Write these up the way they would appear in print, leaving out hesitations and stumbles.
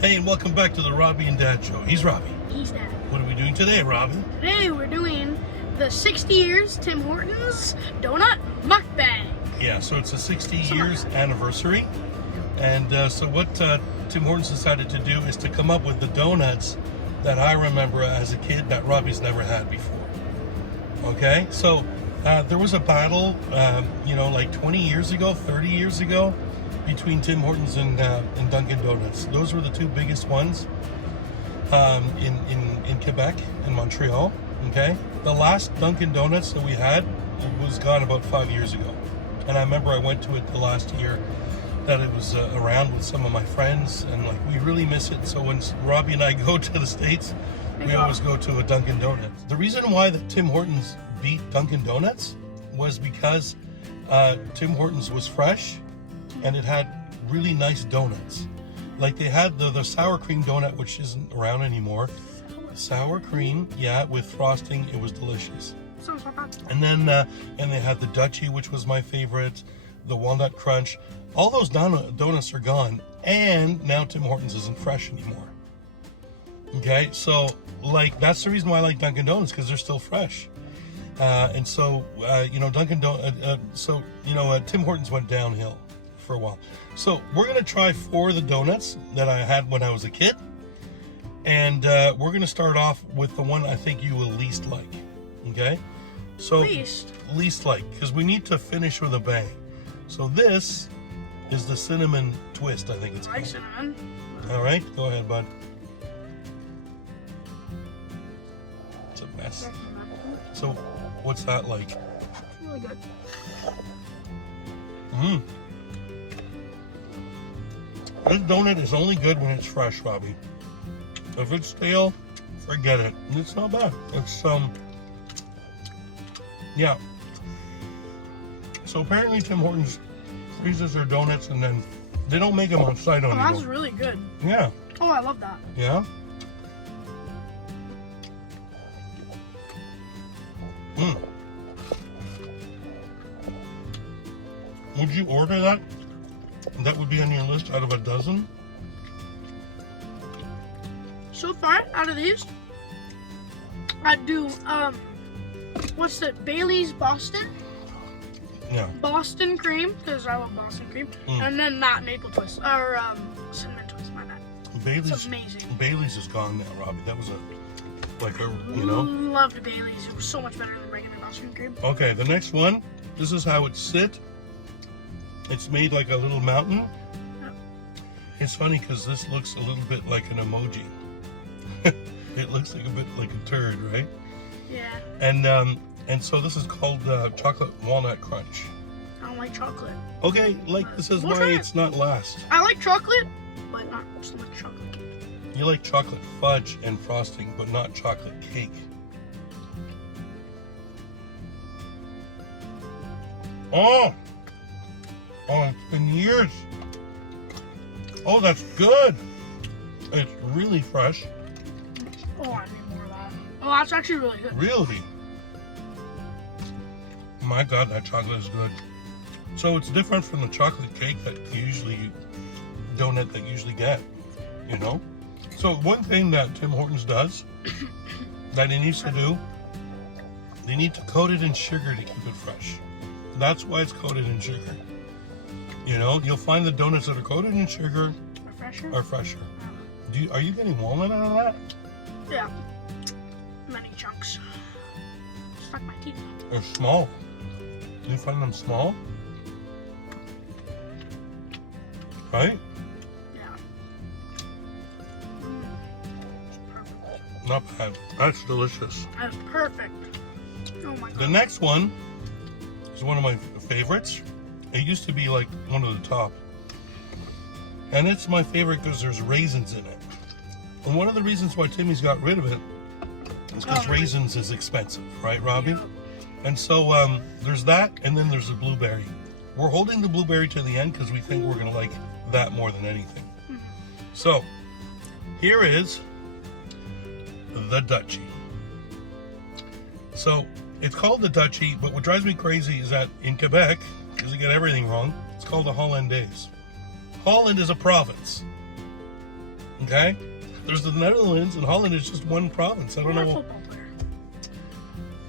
Hey, and welcome back to the Robbie and Dad Show. He's Robbie. He's Dad. What are we doing today, Robbie? Today we're doing the 60 years Tim Hortons donut mukbang. Yeah, so it's a 60 years anniversary. And so what Tim Hortons decided to do is to come up with the donuts that I remember as a kid that Robbie's never had before. Okay, so there was a battle, like 20 years ago, 30 years ago, between Tim Hortons and Dunkin' Donuts. Those were the two biggest ones in Quebec and Montreal. Okay, the last Dunkin' Donuts that we had was gone about 5 years ago, and I remember I went to it the last year that it was around with some of my friends, and like we really miss it. So when Robbie and I go to the States, we always go to a Dunkin' Donuts. The reason why that Tim Hortons beat Dunkin' Donuts was because Tim Hortons was fresh and it had really nice donuts. Like they had the sour cream donut, which isn't around anymore. Sour cream, yeah, with frosting. It was delicious. And then and they had the Dutchie, which was my favorite, the Walnut Crunch. All those donuts are gone, and now Tim Hortons isn't fresh anymore. Okay, so like that's the reason why I like Dunkin' Donuts, because they're still fresh. And so Tim Hortons went downhill for a while. So we're gonna try 4 of the donuts that I had when I was a kid, and we're gonna start off with the one I think you will least like. Okay, so least like, because we need to finish with a bang. So this is the cinnamon twist, I think it's called. Cinnamon. All right, go ahead, bud. It's a mess. So what's that like? It's really good. This donut is only good when it's fresh, Robbie. If it's stale, forget it. It's not bad. It's yeah. So apparently Tim Hortons freezes their donuts and then they don't make them on site anymore. Oh, that's really good. Yeah. Oh, I love that. Yeah. Would you order that? That would be on your list out of a dozen? So far, out of these, I'd do, what's it, Bailey's Boston? Yeah. Boston cream, because I love Boston cream. And then that maple twist, or cinnamon twist, my bad. It's amazing. Bailey's is gone now, Robbie. That was Loved Bailey's. It was so much better than regular Boston cream. Okay, the next one, this is how it's sit. It's made like a little mountain. Yep. It's funny because this looks a little bit like an emoji. It looks like a bit like a turd, right? Yeah. And so this is called chocolate walnut crunch. I don't like chocolate. Okay, this is why it's not last. I like chocolate, but not so much chocolate cake. You like chocolate fudge and frosting, but not chocolate cake. Oh, it's been years. Oh, that's good. It's really fresh. Oh, I need more of that. Oh, that's actually really good. Really? My God, that chocolate is good. So it's different from the chocolate cake donut that you usually get, you know? So one thing that Tim Hortons does that it needs to do, they need to coat it in sugar to keep it fresh. That's why it's coated in sugar. You know, you'll find the donuts that are coated in sugar are fresher. Are you getting walnut out of that? Yeah. Many chunks. Stuck my teeth. They're small. Do you find them small? Right? Yeah. Perfect. Not bad. That's delicious. That's perfect. Oh my God. The next one is one of my favorites. It used to be like one of the top. And it's my favorite because there's raisins in it. And one of the reasons why Timmy's got rid of it is because raisins is expensive, right, Robbie? Yep. And so there's that, and then there's the blueberry. We're holding the blueberry to the end because we think we're going to like that more than anything. So here is the Dutchie. So it's called the Dutchie, but what drives me crazy is that in Quebec, because they get everything wrong, it's called the Hollandaise. Holland is a province. Okay? There's the Netherlands, and Holland is just one province. I don't You're a know. football player.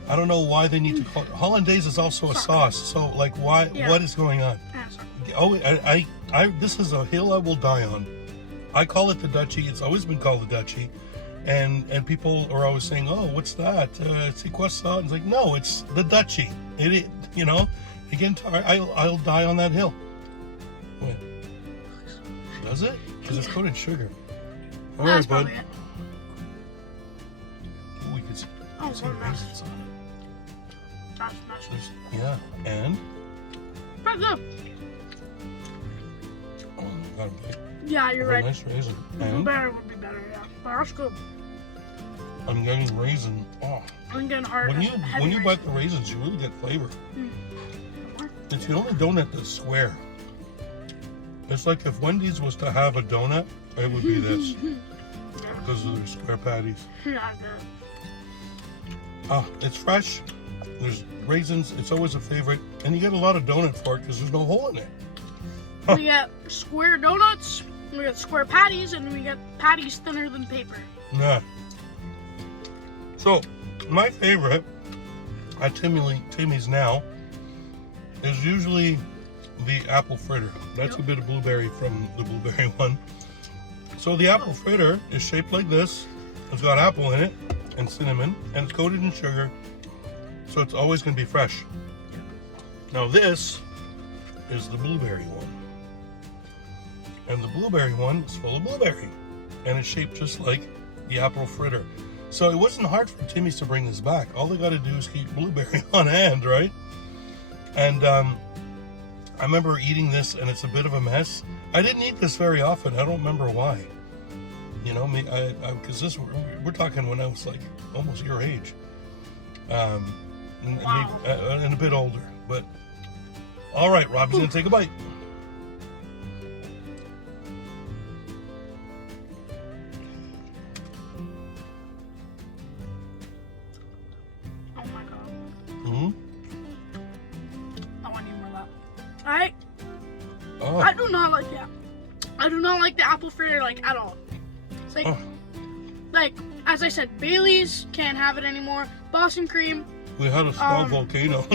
I don't know why they need to call it. Hollandaise is also a sauce. So, like, why? Yeah. What is going on? Sorry. Oh, this is a hill I will die on. I call it the Dutchie. It's always been called the Dutchie, and people are always saying, "Oh, what's that? C'est quoi ça?" It's like, no, it's the Dutchie. You know, again, I'll die on that hill. What? Does it? Because it's coated in sugar. All right, That's bud. probably it. Ooh, we could see, Oh, see one mess. raisins on it. That's nice. Yeah, and Pretty good. oh my god, Yeah, you're a right. nice raisin. And Blueberry would be better, yeah. But that's good. I'm getting raisin. Oh, I'm getting hard. when you heavy bite the raisins, you really get flavor. raisin. It's the only donut that's square. It's like if Wendy's was to have a donut, it would be this because of their square patties. Yeah, good. Ah, it's fresh. There's raisins. It's always a favorite, and you get a lot of donut for it because there's no hole in it. Huh. We get square donuts, we get square patties, and we get patties thinner than paper. Yeah. So, my favorite at Timmy's now is usually the apple fritter. That's a bit of blueberry from the blueberry one. So the apple fritter is shaped like this. It's got apple in it and cinnamon, and it's coated in sugar. So it's always going to be fresh. Now this is the blueberry one. And the blueberry one is full of blueberry. And it's shaped just like the apple fritter. So it wasn't hard for Timmy's to bring this back. All they got to do is keep blueberry on hand, right? And I remember eating this, and it's a bit of a mess. I didn't eat this very often. I don't remember why. You know, because this we're talking when I was like almost your age, and a bit older. But all right, Robbie's gonna take a bite. Oh my god. Mm-hmm. I want to eat more of that. Alright? Oh. I do not like that. I do not like the apple fritter, like, at all. It's like, like, as I said, Bailey's can't have it anymore. Boston cream. We had a small volcano.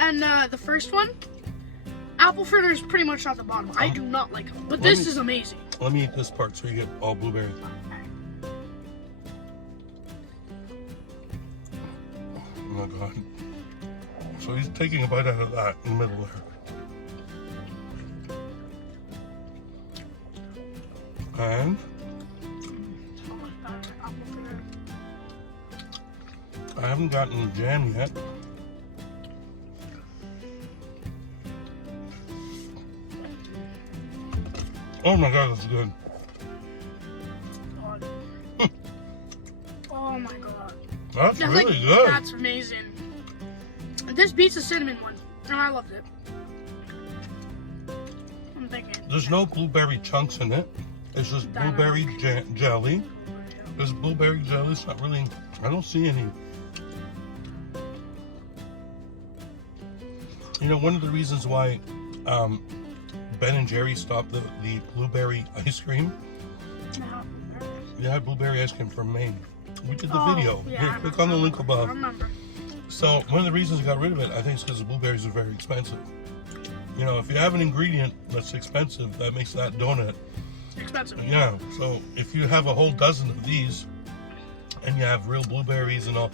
And the first one, apple fritter is pretty much at the bottom. I do not like them, but this is amazing. Let me eat this part so you get all blueberry. Oh my god. So he's taking a bite out of that in the middle there. And I haven't gotten the jam yet. Oh my god, that's good. Oh my god. That's really good. That's amazing. This beats the cinnamon one, and I loved it. I'm thinking. There's no blueberry chunks in it. It's just blueberry jelly. There's blueberry jelly. It's not really, I don't see any. You know, one of the reasons why Ben and Jerry stopped the blueberry ice cream. You had blueberry ice cream from Maine. We did the video. Yeah, Here, click on the link above. I remember. So one of the reasons we got rid of it, I think, is because the blueberries are very expensive. You know, if you have an ingredient that's expensive, that makes that donut Expensive. Yeah. So if you have a whole dozen of these, and you have real blueberries and all,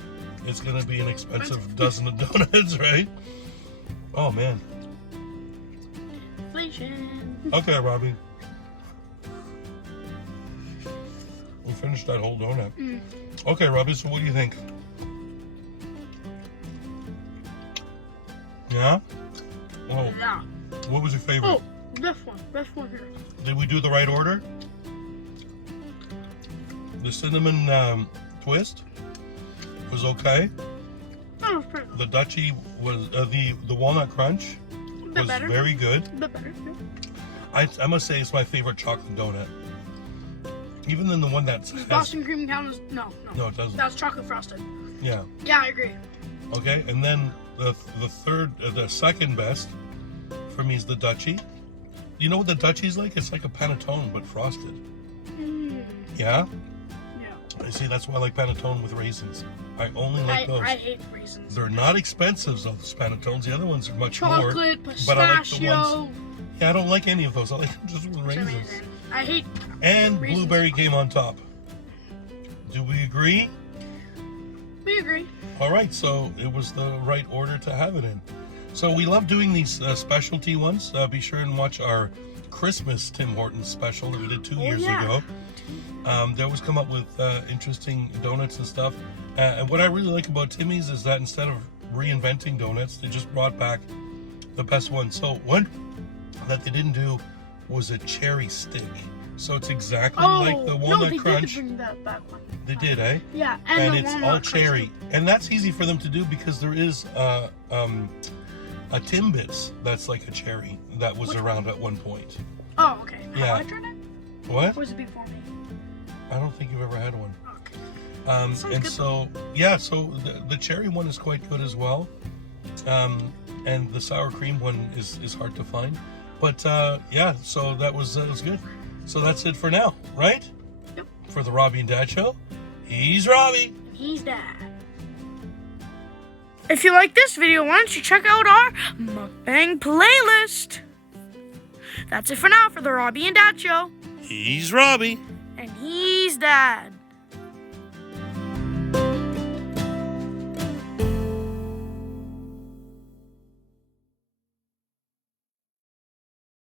it's gonna be an expensive dozen of donuts, right? Oh man. Inflation. Okay, Robbie. We finished that whole donut. Okay, Robbie, so what do you think? Yeah? Oh, Yeah. what was your favorite? Oh, this one here. Did we do the right order? The cinnamon twist was okay. That was pretty good. The Dutchie was, the walnut crunch was better. very good. A bit better. I must say it's my favorite chocolate donut. Even than the one that's Does Boston cream count as no? No, it doesn't. That's chocolate frosted. Yeah. Yeah, I agree. Okay, and then the second best for me is the Dutchie. You know what the Dutchie's like? It's like a panettone but frosted. Yeah? Yeah. I see, that's why I like panettone with raisins. I only like those. I hate raisins. They're not expensive, those panettones. The other ones are much more. Chocolate, But I like the pistachio. ones. Yeah, I don't like any of those. I like them just with It's raisins. amazing. I hate And raisins. blueberry came on top. Do we agree? We agree. All right, so it was the right order to have it in. So we love doing these specialty ones. Be sure and watch our Christmas Tim Hortons special that we did 2 years ago. They always come up with interesting donuts and stuff. And what I really like about Timmy's is that instead of reinventing donuts, they just brought back the best one. So one that they didn't do was a cherry stick. So it's exactly like the walnut they crunch. did bring that back one. They did, eh? Yeah, And the it's walnut all crunch cherry. too. And that's easy for them to do because there is a Timbits that's like a cherry that was Which around at one point. Oh, okay. Yeah. Have I tried it? What? Or was it before me? I don't think you've ever had one. Okay. And good. so, yeah, so the cherry one is quite good as well. And the sour cream one is hard to find. But yeah, so that was good. So that's it for now, right? Yep. For the Robbie and Dad Show, he's Robbie. He's Dad. If you like this video, why don't you check out our Mukbang playlist? That's it for now for the Robbie and Dad Show. He's Robbie. And he's Dad.